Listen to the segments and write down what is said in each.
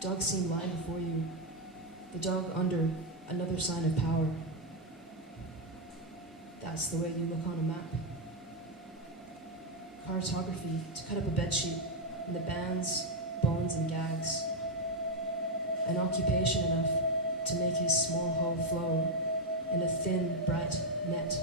Dog seen lying before you. The dog under another sign of power. That's the way you look on a map. Cartography to cut up a bedsheet in the bands, bones, and gags. An occupation enough to make his small hoe flow in a thin, bright net.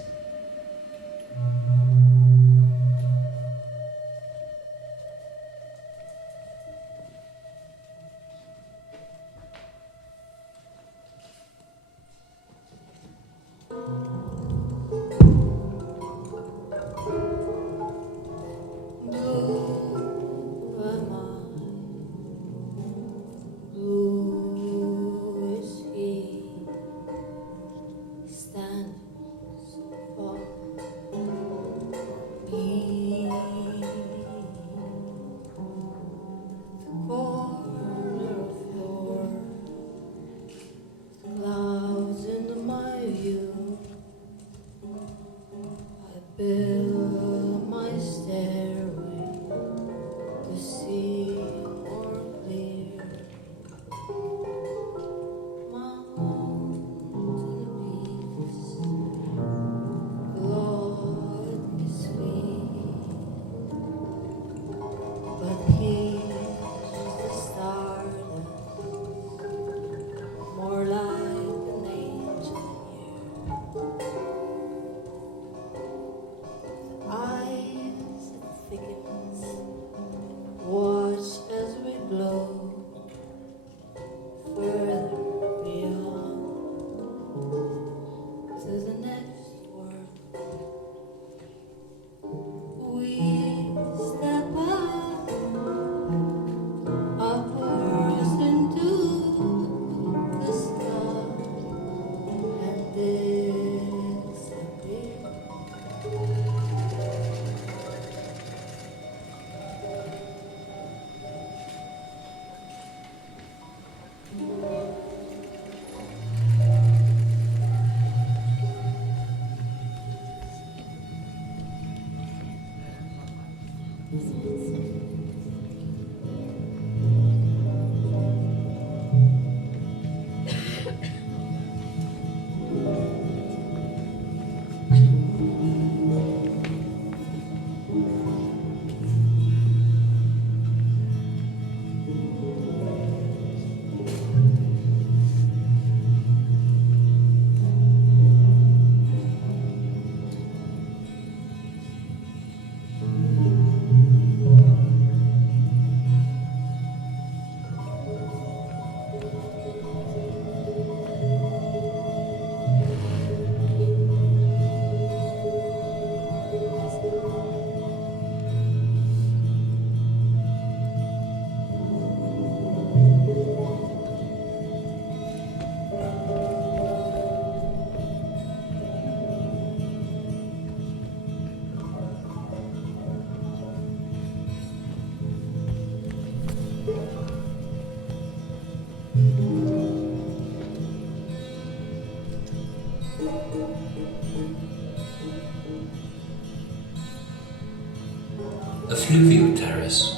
A fluvial terrace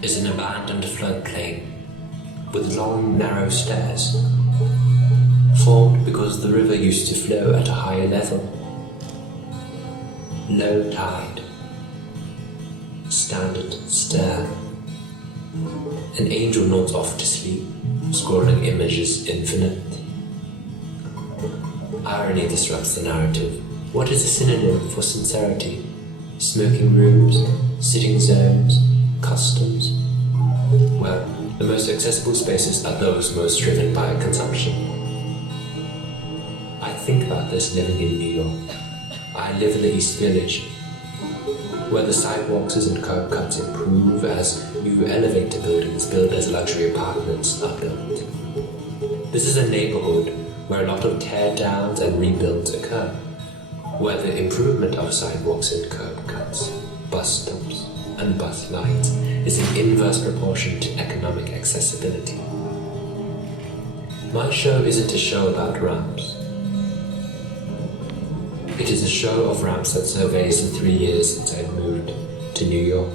is an abandoned floodplain with long, narrow stairs, formed because the river used to flow at a higher level. Low tide. Standard stair. An angel nods off to sleep, scrolling images infinite. Irony disrupts the narrative. What is a synonym for sincerity? Smoking rooms, sitting zones, customs. Well, the most accessible spaces are those most driven by consumption. I think about this living in New York. I live in the East Village, where the sidewalks and curb cuts improve as new elevator buildings built as luxury apartments are built. This is a neighborhood where a lot of tear-downs and rebuilds occur, where the improvement of sidewalks and curb cuts, bus stops, and bus lines is in inverse proportion to economic accessibility. My show isn't a show about ramps. It is a show of ramps that surveys the 3 years since I moved to New York,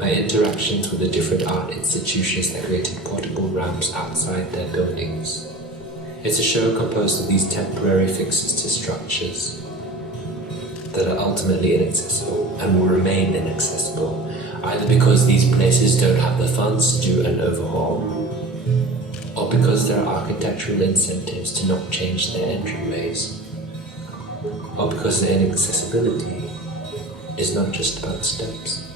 my interactions with the different art institutions that created portable ramps outside their buildings. It's a show composed of these temporary fixes to structures that are ultimately inaccessible and will remain inaccessible, either because these places don't have the funds to do an overhaul, or because there are architectural incentives to not change their entryways, or because their inaccessibility is not just about steps.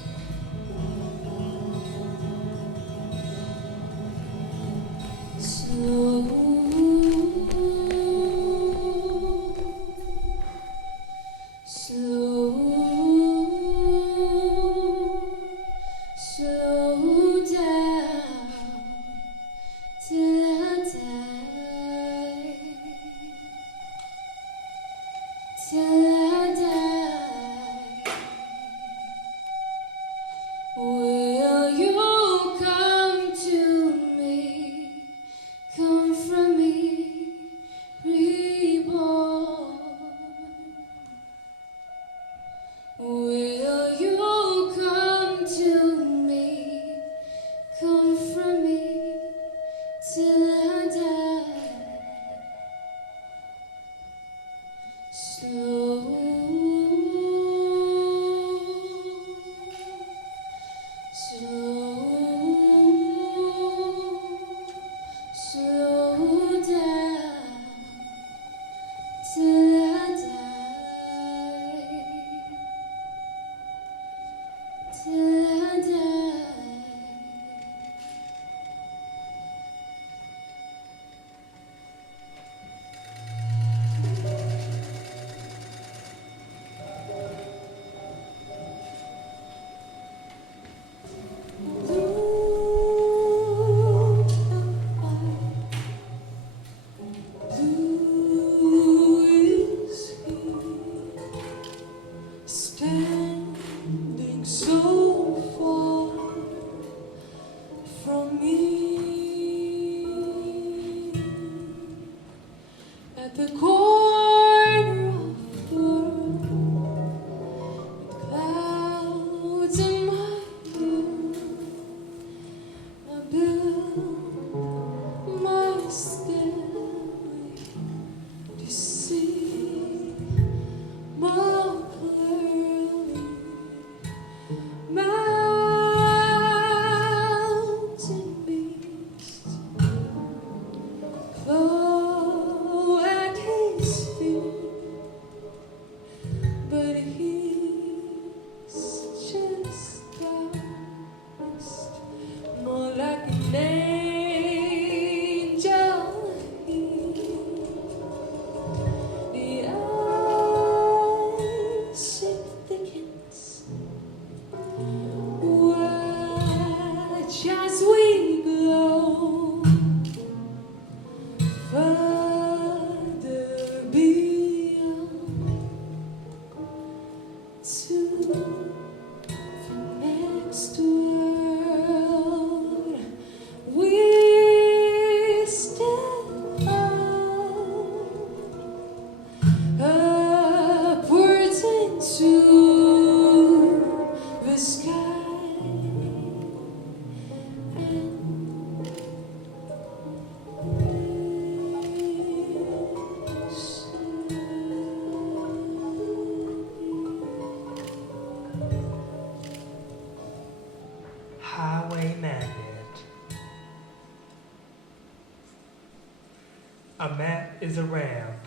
A map is a ramp.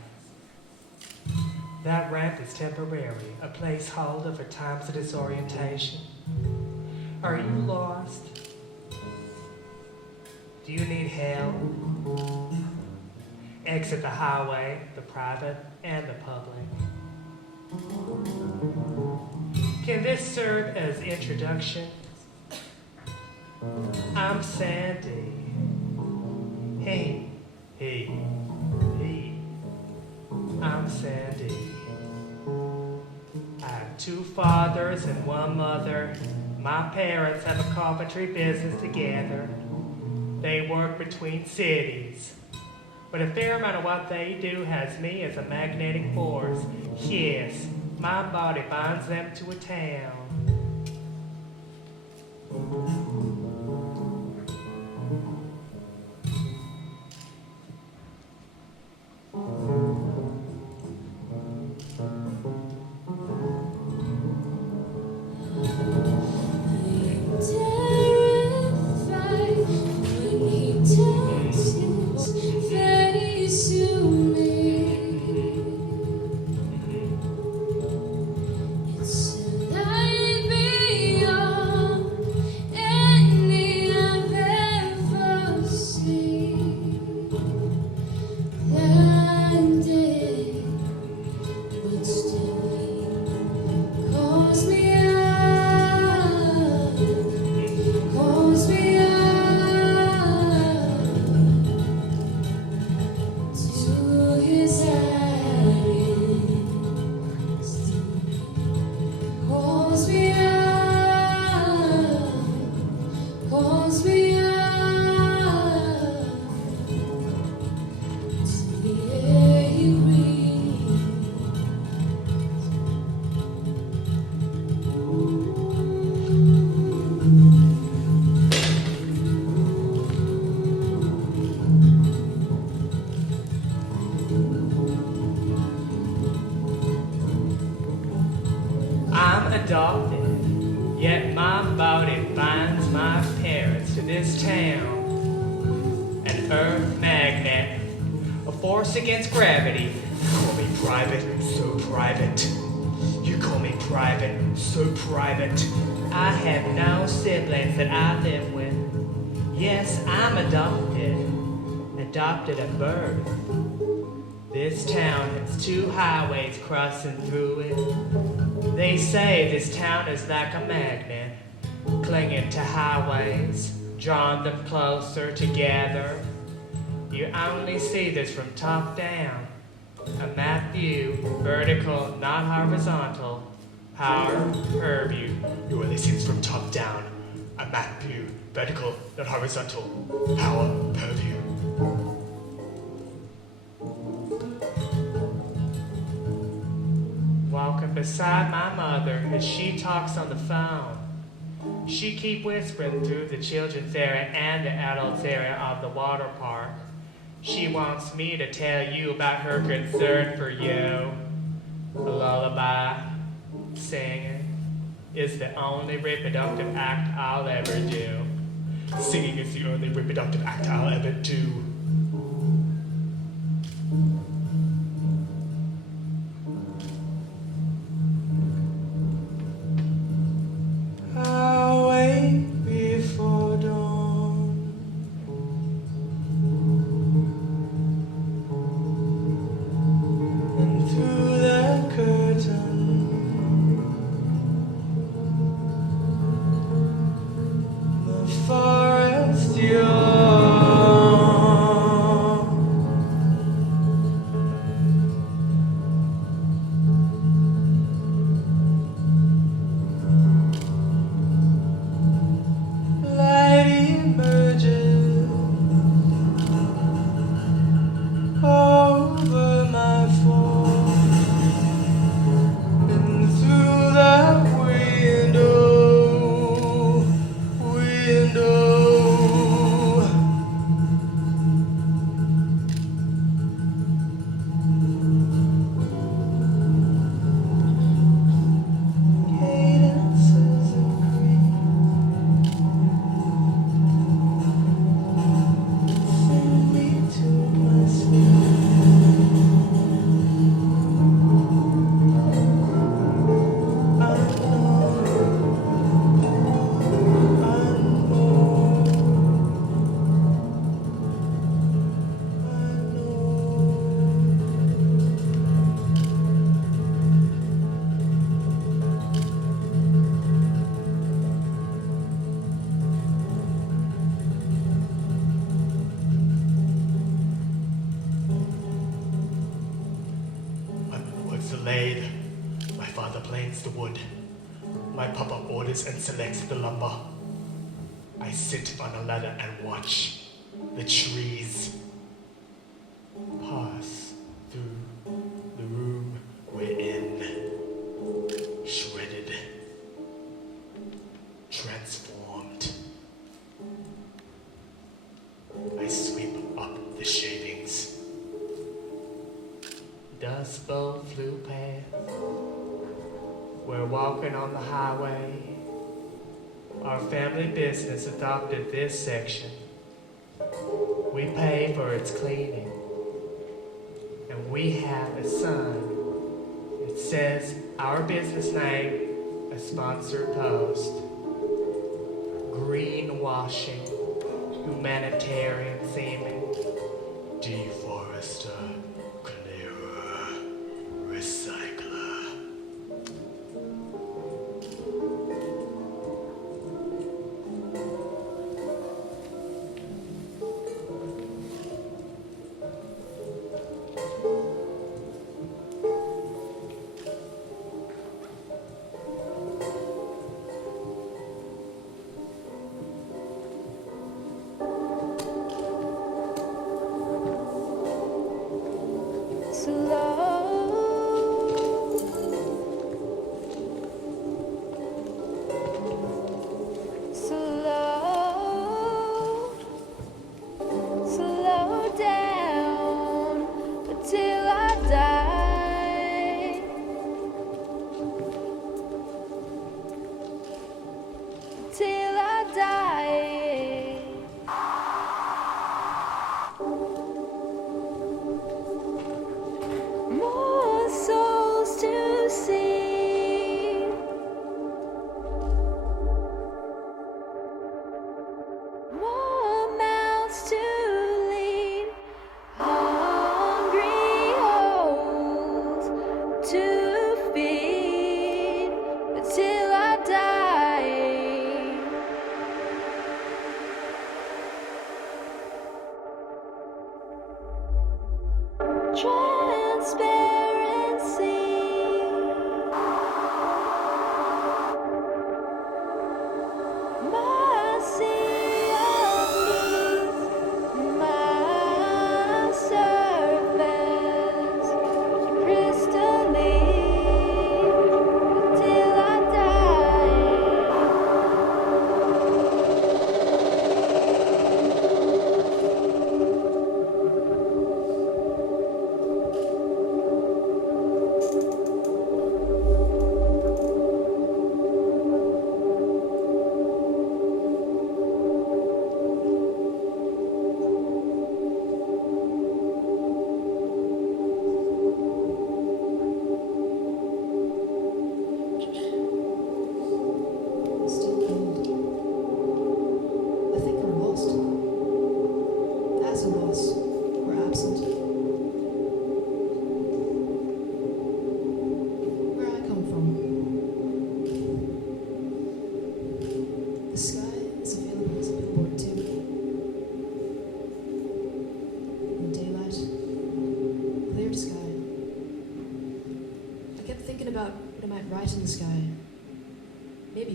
That ramp is temporary, a placeholder for times of disorientation. Are you lost? Do you need help? Exit the highway, the private and the public. Can this serve as introduction? I'm Sandy. Hey. I'm Sandy. I have 2 fathers and 1 mother. My parents have a carpentry business together. They work between cities. But a fair amount of what they do has me as a magnetic force. Yes, my body binds them to a town. adopted, yet my body binds my parents to this town. An earth magnet, a force against gravity. You call me private, so private. You call me private, so private. I have no siblings that I live with. Yes, I'm adopted at birth. This town has two highways crossing through it. They say this town is like a magnet, clinging to highways, drawing them closer together. You only see this from top down. A map view, vertical, not horizontal. Power, purview. You only see this from top down. A map view, vertical, not horizontal. Power, purview. Walking beside my mother as she talks on the phone. She keep whispering through the children's area and the adults area of the water park. She wants me to tell you about her concern for you. A lullaby, singing, is the only reproductive act I'll ever do. Singing is the only reproductive act I'll ever do. I'll wait before dawn. And through the curtain, the forest yawn. Light emerges over my phone and through the window. Cadences agree. Send me to my sleep. I know, When the wood's laid, my father planes the wood. My papa orders and selects the lumber. I sit on a ladder and watch the trees pass through the room we're in. Shredded, transformed. I sweep up the shavings. Dust bowl flew past. We're walking on the highway. Our family business adopted this section. We pay for its cleaning. And we have a sign. It says our business name, a sponsored post. Greenwashing, humanitarian seeming, deforester, clearer, recycler.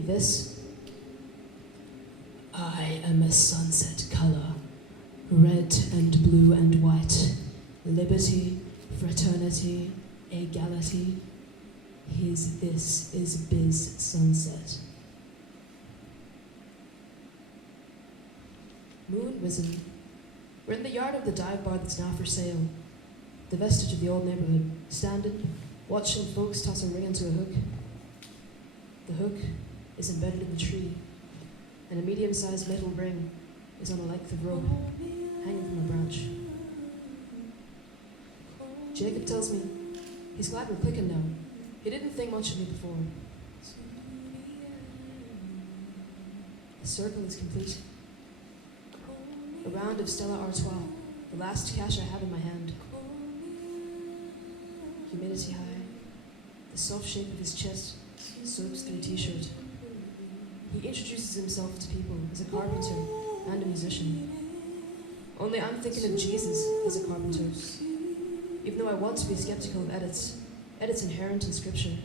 This. I am a sunset color, red and blue and white, liberty, fraternity, egality. This is biz sunset. Moon risen. We're in the yard of the dive bar that's now for sale. The vestige of the old neighborhood, standing, watching folks toss a ring into a hook. The hook is embedded in the tree, and a medium-sized metal ring is on a length of rope, hanging from a branch. Jacob tells me he's glad we're clicking now. He didn't think much of me before. The circle is complete. A round of Stella Artois, the last cash I have in my hand. Humidity high, the soft shape of his chest soaks through a t-shirt. He introduces himself to people as a carpenter and a musician. Only I'm thinking of Jesus as a carpenter. Even though I want to be skeptical of edits inherent in scripture.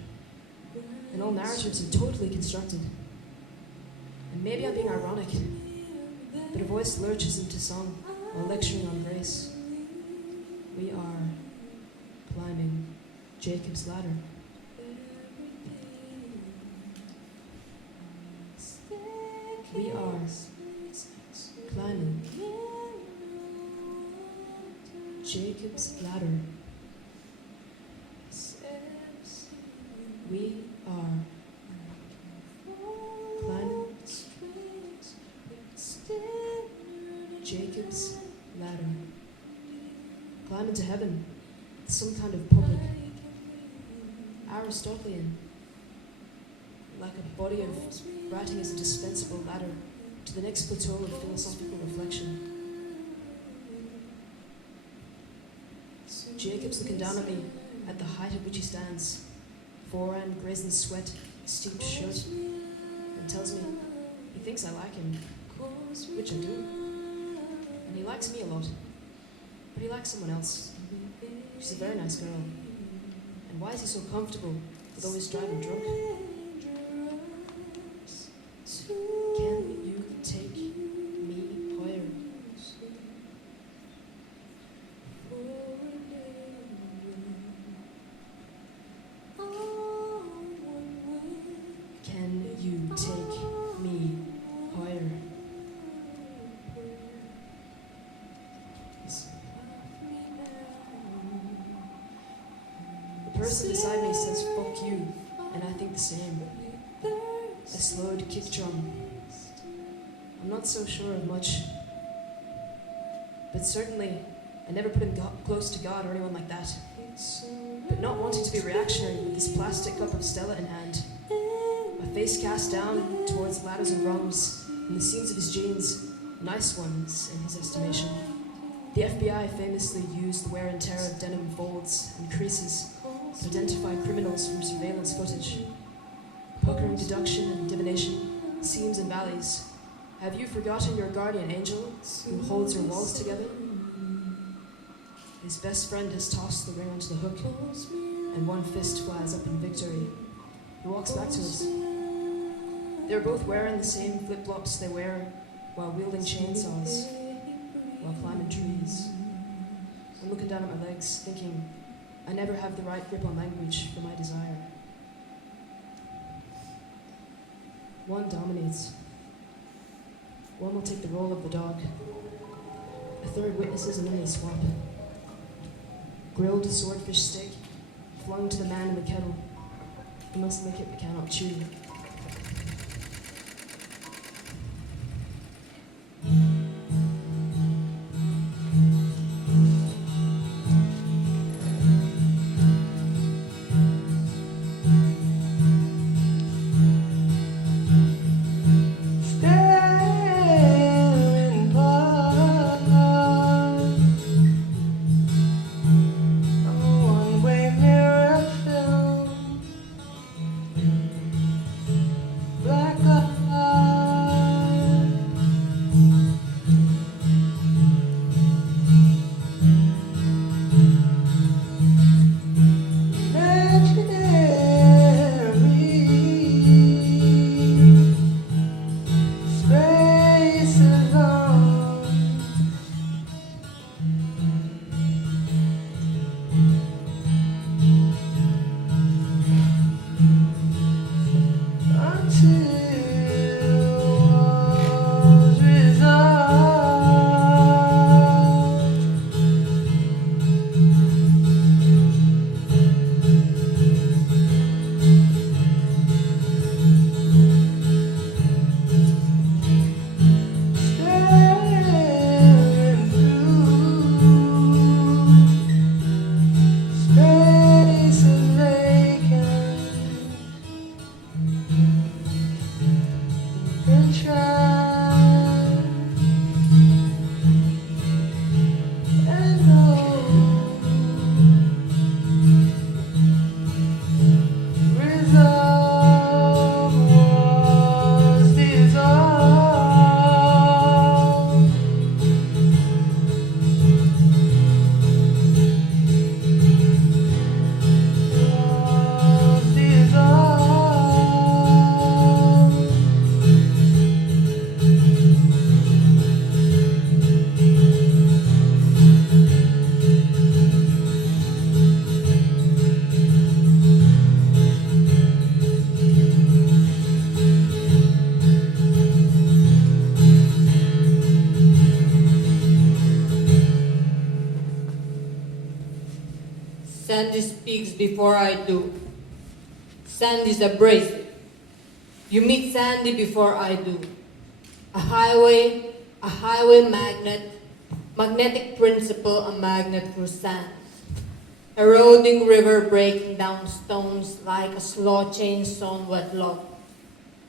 And all narratives are totally constructed. And maybe I'm being ironic, but a voice lurches into song while lecturing on grace. We are climbing Jacob's ladder. We are climbing Jacob's ladder. We are climbing Jacob's ladder. Climbing to heaven, some kind of public, Aristotelian, like a body of writing as a dispensable ladder to the next plateau of philosophical reflection. Jacob's looking down at me at the height at which he stands, forearm grazed in sweat, steeped shirt, and tells me he thinks I like him, which I do. And he likes me a lot, but he likes someone else. She's a very nice girl. And why is he so comfortable with always driving drunk? Can you take me higher? Can you take me higher? The person beside me says fuck you, and I think the same. A slowed kick drum. I'm not so sure of much, but certainly I never put him close to God or anyone like that. But not wanting to be reactionary with this plastic cup of Stella in hand, my face cast down towards ladders and rungs and the seams of his jeans, nice ones in his estimation. The FBI famously used the wear and tear of denim folds and creases to identify criminals from surveillance footage. Puckering deduction and divination, seams and valleys. Have you forgotten your guardian angel who holds your walls together? His best friend has tossed the ring onto the hook, and one fist flies up in victory. He walks back to us. They're both wearing the same flip-flops they wear while wielding chainsaws, while climbing trees. I'm looking down at my legs, thinking I never have the right grip on language for my desire. One dominates. One will take the role of the dog. A third witnesses an enemy swap. Grilled swordfish steak, flung to the man in the kettle. He must lick it but cannot chew. Sandy speaks before I do. Sandy's abrasive. You meet Sandy before I do. A highway magnet, magnetic principle, a magnet through sand. Eroding river breaking down stones like a slow chainsaw wet log.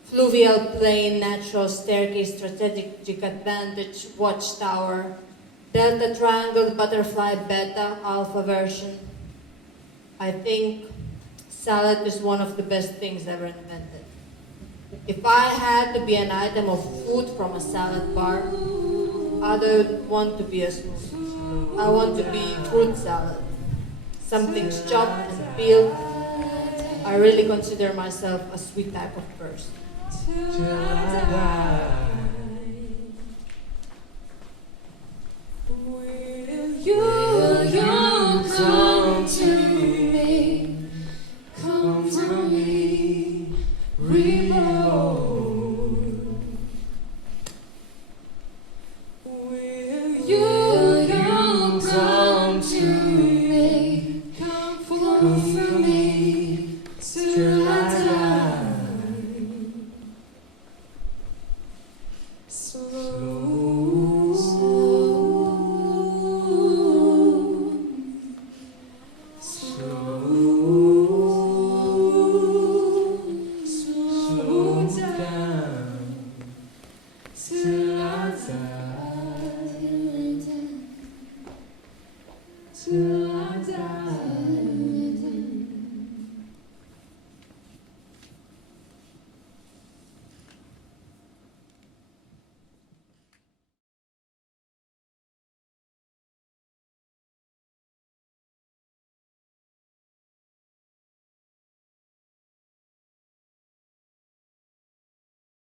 Fluvial plain, natural staircase, strategic advantage, watchtower. Delta triangle, butterfly, beta, alpha version. I think salad is one of the best things ever invented. If I had to be an item of food from a salad bar, I don't want to be a smoothie. I want to be fruit salad. Something's chopped and peeled. I really consider myself a sweet type of person. Till I die. Will you come to me? Come to me, reborn. Will you